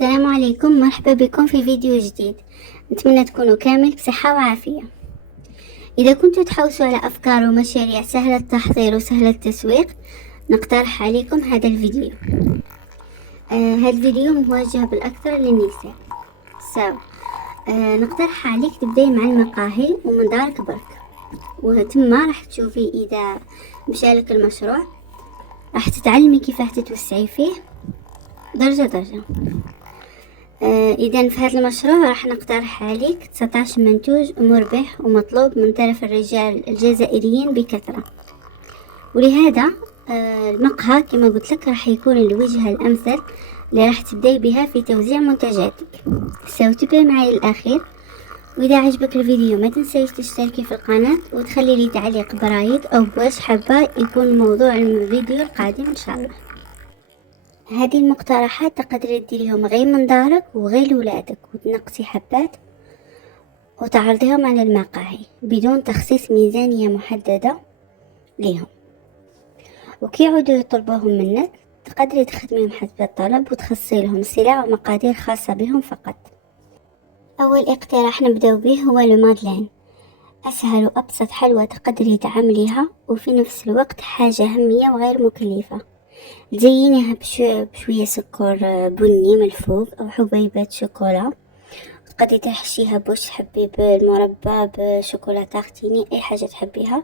السلام عليكم، مرحبا بكم في فيديو جديد. نتمنى تكونوا كامل بصحة وعافية. إذا كنتوا تحوسوا على أفكار ومشاريع سهلة التحضير وسهلة التسويق، نقترح عليكم هذا الفيديو. هذا الفيديو موجه بالأكثر للنساء. نقترح عليك تبدأي مع المقاهي ومن دارك برك، وثم راح تشوفي إذا مشالك المشروع راح تتعلمي كيف تتوسعي فيه درجة درجة. إذا في هذا المشروع راح نقترح عليك 19 منتوج مربح ومطلوب من طرف الرجال الجزائريين بكثرة، ولهذا المقهى كما قلت لك راح يكون الوجهة الأمثل اللي راح تبدأي بها في توزيع منتجاتك. تبقي معي للأخير، وإذا عجبك الفيديو ما تنسيش تشتركي في القناة وتخلي لي تعليق برأيك أو بواش حابة يكون موضوع الفيديو القادم إن شاء الله. هذه المقترحات تقدري تديريهم غير من دارك وغير لولادك، وتنقصي حبات وتعرضيهم على المقاهي بدون تخصيص ميزانية محددة ليهم، وكي يعودوا يطلبوهم منك تقدري تخدميهم حسب الطلب وتخصصي لهم سلع ومقادير خاصة بهم فقط. أول اقتراح نبدأ به هو المادلين، أسهل وأبسط حلوى تقدري تعمليها وفي نفس الوقت حاجة همية وغير مكلفة. تزينيها بشوية سكر بني من الفوق أو حبيبات شوكولا، تقدري تحشيها بوش تحبي بالمربى بشوكولاتة ختيني أي حاجة تحبيها،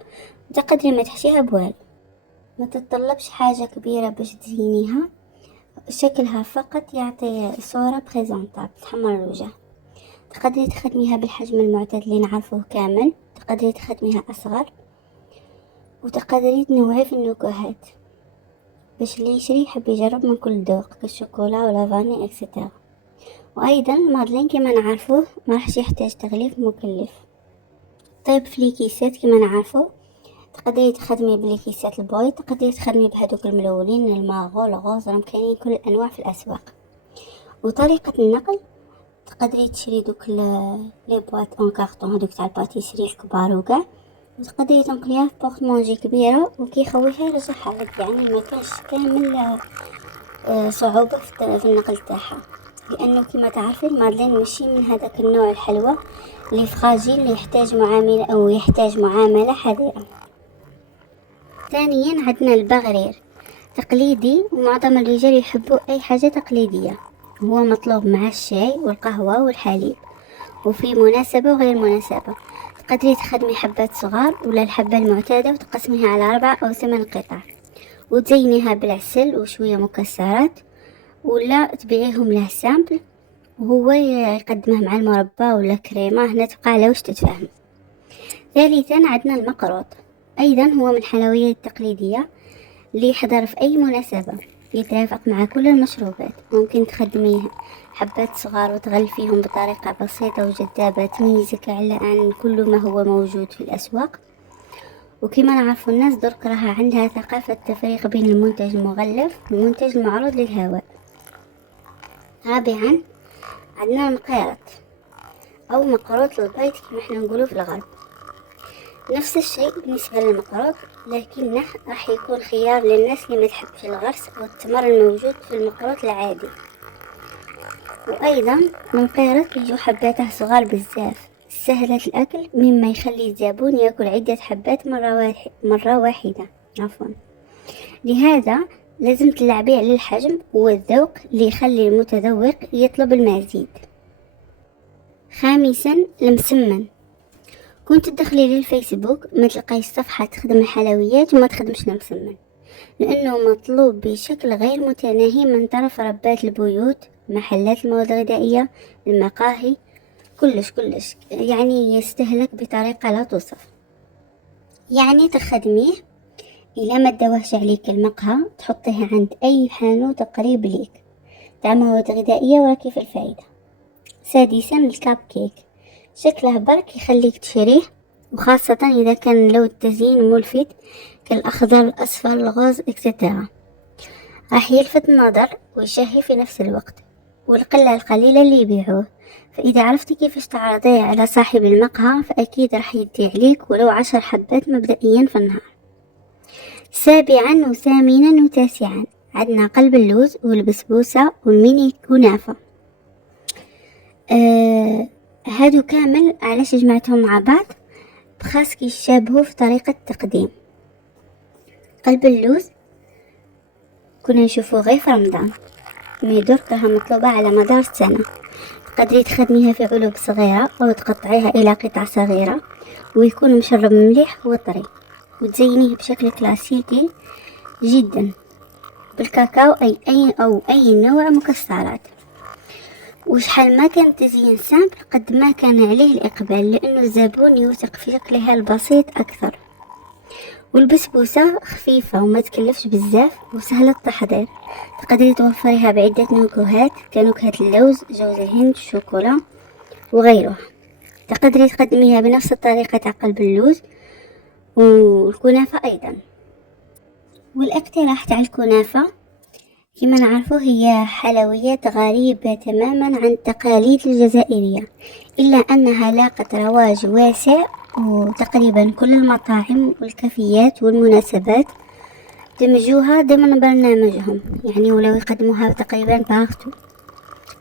وتقدري ما تحشيها بوالو. ما تتطلبش حاجة كبيرة باش تزينيها، شكلها فقط يعطي صورة بريزونتابل تحمر الوجه. تقدري تخدميها بالحجم المعتاد اللي نعرفه كامل، تقدري تخدميها أصغر، وتقدري تنوعي في النكهات باش اللي يشري يحب يجرب من كل ذوق كالشوكولا ولا فاني اكسترا. وايضا المادلين كما نعرفوه ما راحش يحتاج تغليف مكلف. طيب في الكيسات كما نعرفو تقدري تخدمي بالكيسات البوي، تقدري تخدمي بهذوك الملونين الماغو الغوز، راهم كاينين كل الانواع في الاسواق. وطريقة النقل تقدري تشري دوك لي بواط اون كارطون هذوك تاع الباتيسري الكبار وكاع، وتقدري تنقليها في بورتمونجي كبيره وكي يخويها يرجعها لك، يعني ما كانش كامل صعوبه في النقل تاعها، لانه كما تعرفي المادلين ماشي من هذاك النوع الحلوى اللي فراجيل اللي يحتاج معامله او يحتاج معامله حذره. ثانيا عندنا البغرير تقليدي، ومعظم الرجال يحبوا اي حاجه تقليديه، هو مطلوب مع الشاي والقهوه والحليب وفي مناسبه وغير مناسبه. تقدري تخدمي حبات صغار ولا الحبة المعتادة وتقسميها على 4 أو 8 قطع، وتزينيها بالعسل وشوية مكسرات، ولا تبيعيهم له سامبل وهو يقدمه مع المربى ولا كريمة، هنا تبقى على وش تتفاهم. ثالثا عندنا المقروط، أيضا هو من الحلويات التقليدية اللي يحضر في أي مناسبة، يتوافق مع كل المشروبات. ممكن تخدميه حبات صغار وتغلفيهم بطريقة بسيطة وجذابة تميزك عن كل ما هو موجود في الأسواق. وكما نعرف الناس درك راها عندها ثقافة التفريق بين المنتج المغلف والمنتج المعروض للهواء. رابعا عندنا المقيرط أو مقروط البيض كما احنا نقولوا في الغرب، نفس الشيء بالنسبة للمقروط، لكنه راح يكون خيار للناس اللي ما تحبش الغرس والتمر الموجود في المقروط العادي. وأيضا المقيرط يجو حباته صغار بزاف سهلة الأكل، مما يخلي الزبون يأكل عدة حبات مرة واحدة لهذا لازم تلعبي على الحجم والذوق اللي يخلي المتذوق يطلب المزيد. خامسا المسمن، كنت تدخلي للفيسبوك ما تلقايش صفحة تخدم الحلويات وما تخدمش المسمن، لأنه مطلوب بشكل غير متناهي من طرف ربات البيوت، محلات المواد الغذائية، المقاهي، كلش يعني يستهلك بطريقة لا توصف. يعني تخدميه إلى ما تدوهش عليك المقهى تحطيه عند أي حانوت قريب ليك تاع مواد غذائية وراكي في الفائدة. سادسا الكاب كيك، شكله برك يخليك تشريه، وخاصة إذا كان لون التزيين ملفت كالأخضر الأصفر الغوز اكسترا، راح يلفت النظر ويشهي في نفس الوقت، والقلة القليلة اللي يبيعوه. فإذا عرفتي كيفاش تعرضيه على صاحب المقهى فأكيد راح يدي عليك ولو 10 حبات مبدئيا في النهار. سابعا وثامنا وتاسعا عندنا قلب اللوز والبسبوسة والميني كنافة. هادو كامل علاش جمعتهم مع بعض؟ بخاص كيشابهوا في طريقة التقديم. قلب اللوز كنا نشوفوه غير في رمضان، مي درك راها مطلوبة على مدار السنة. تقدري تخدميها في علب صغيرة أو تقطعيها إلى قطع صغيرة ويكون مشرب مليح وطري، وتزينيه بشكل كلاسيكي جدا بالكاكاو أو أي نوع مكسرات. وشحال ما كان تزيين سامبل قد ما كان عليه الإقبال، لأنه الزبون يوثق في شكلها البسيط أكثر. والبسبوسة خفيفة وما تكلفش بزاف وسهلة التحضير. تقدري توفريها بعدة نكهات كنكهة اللوز، جوز الهند، الشوكولا وغيرها. تقدري تقدميها بنفس الطريقة تاع قلب اللوز والكنافة أيضا. والاقتراح تاع الكنافة كما نعرفه هي حلويات غريبة تماما عن التقاليد الجزائرية، إلا أنها لاقت رواج واسع، وتقريبا كل المطاعم والكافيات والمناسبات دمجوها ضمن برنامجهم، يعني ولو يقدموها تقريبا بارتو.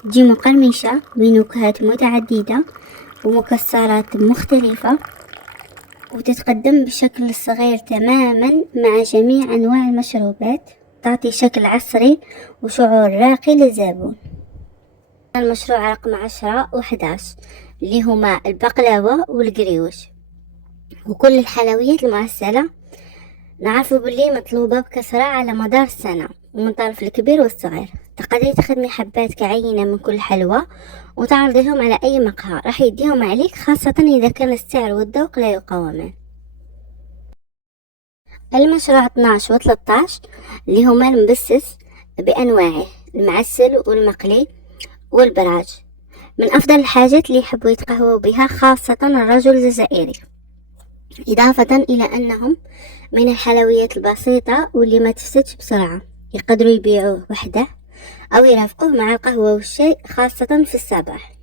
تجي مقرمشة بنكهات متعددة ومكسرات مختلفة، وتتقدم بشكل صغير تماما مع جميع أنواع المشروبات، تعطي شكل عصري وشعور راقي للزبون. المشروع رقم 10 و11 اللي هما البقلاوة والقريوش وكل الحلويات المعسلة. نعرفوا باللي مطلوبة بكثرة على مدار السنة ومن طرف الكبير والصغير. تقدري تخدمي حبات كعينة من كل حلوى وتعرضيهم على أي مقهى، راح يديهم عليك، خاصة إذا كان السعر والذوق لا يقاومان. المشروع 12 و13 اللي هما المبسس بأنواعه، المعسل والمقلي والبراج، من أفضل الحاجات اللي يحبوا يتقهووا بها، خاصة الرجل الجزائري. إضافة إلى أنهم من الحلويات البسيطة واللي ما تفسدش بسرعة. يقدروا يبيعوه وحده أو يرافقوه مع القهوة والشاي، خاصة في الصباح.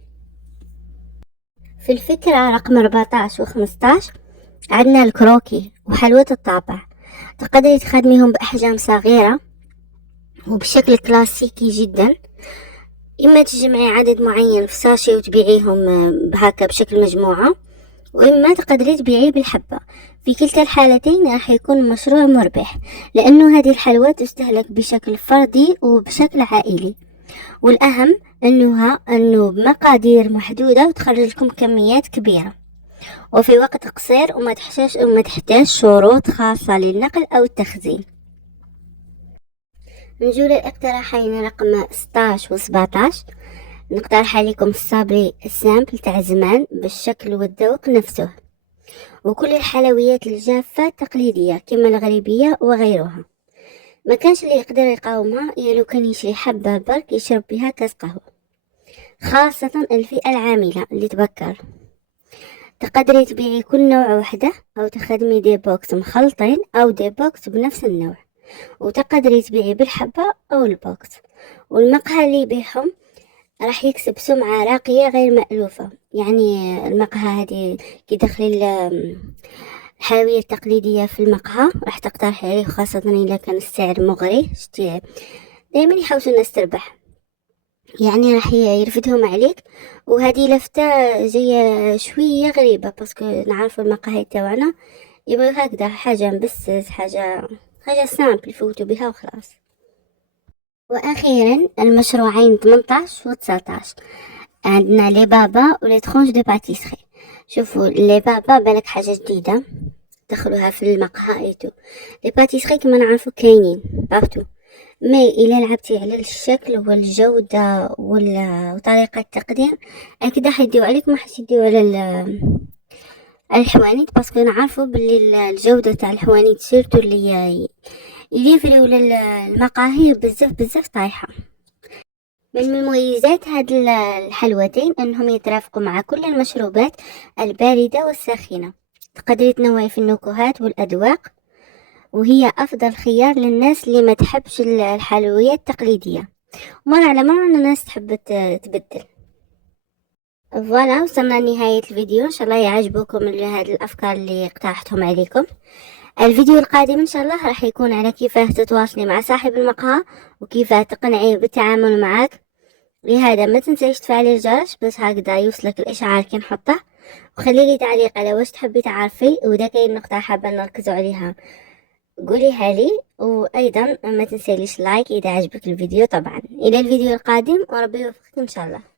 في الفكرة رقم 14 و15 عندنا الكروكي وحلوة الطابع. تقدري تخدميهم بأحجام صغيرة وبشكل كلاسيكي جدا، إما تجمعي عدد معين في ساشي وتبيعيهم بهكا بشكل مجموعة، وإما تقدري تبيعيه بالحبة. في كلتا الحالتين راح يكون المشروع مربح، لأنه هذه الحلوى تستهلك بشكل فردي وبشكل عائلي، والأهم أنه بمقادير محدودة وتخرج لكم كميات كبيرة وفي وقت قصير، وما تحتاج شروط خاصة للنقل أو التخزين. نجول الاقتراحين رقم 16 و 17. نقترح عليكم الصابري السامبل تاع زمان بالشكل والذوق نفسه، وكل الحلويات الجافة التقليدية كما الغريبية وغيرها. ما كانش اللي يقدر يقاومها لو كان يشري حبة برك يشرب بها كاس قهوة، خاصة الفئة العاملة اللي تبكر. تقدري تبيعي كل نوع وحده أو تخدمي دي بوكس مخلطين أو دي بوكس بنفس النوع، وتقدري تبيعي بالحبة أو البوكس. والمقهى اللي يبيعهم راح يكسب سمعة راقية غير مألوفة. يعني المقهى هذه كي دخلي الحلويات التقليدية في المقهى راح تقترحي عليه، خاصة إذا كان السعر مغري. دايما يحوسوا الناس تربح، يعني راح يرفدهم عليك. وهذه لفتة جاية شوية غريبة، باسكو نعرف المقاهي تاعنا يبغوا هكذا حاجة مبسس، حاجة سامبل يفوتوا بها وخلاص. واخيرا المشروعين 18 و 19 عندنا لي بابا ولي ترونج دو باتيسري. شوفوا لي بابا بالك حاجة جديدة دخلوها في المقهى ايتو. لي باتيسري كما نعرفوا كاينين بارتو، مي إلا لعبتي على الشكل والجودة وطريقة التقديم هكذا حيديو عليك، ما حيديو على الحوانيت، باسكو نعرفوا باللي الجودة تاع الحوانيت سيرتو اللي يليفريو للمقاهي بزاف طايحة. من مميزات هاد الحلوتين انهم يترافقوا مع كل المشروبات الباردة والساخنة. تقدري تنوعي في النكهات والأذواق، وهي أفضل خيار للناس اللي ما تحبش الحلويات التقليدية. مرة على مرة الناس تحب تبدل. فوالا وصلنا لنهاية الفيديو، إن شاء الله يعجبكم هذه الأفكار اللي اقترحتهم عليكم. الفيديو القادم إن شاء الله راح يكون على كيف تتواصلي مع صاحب المقهى وكيف تقنعيه بالتعامل معك لهذا ما تنسيش تفعلي الجرس باش هكذا يوصلك الاشعار كي نحطه، وخلي لي تعليق على واش تحبي تعرفي، واذا كاين نقطه حابه نركزوا عليها قوليها لي. وايضا ما تنسيليش لايك اذا عجبك الفيديو طبعا. الى الفيديو القادم وربي يوفقك ان شاء الله.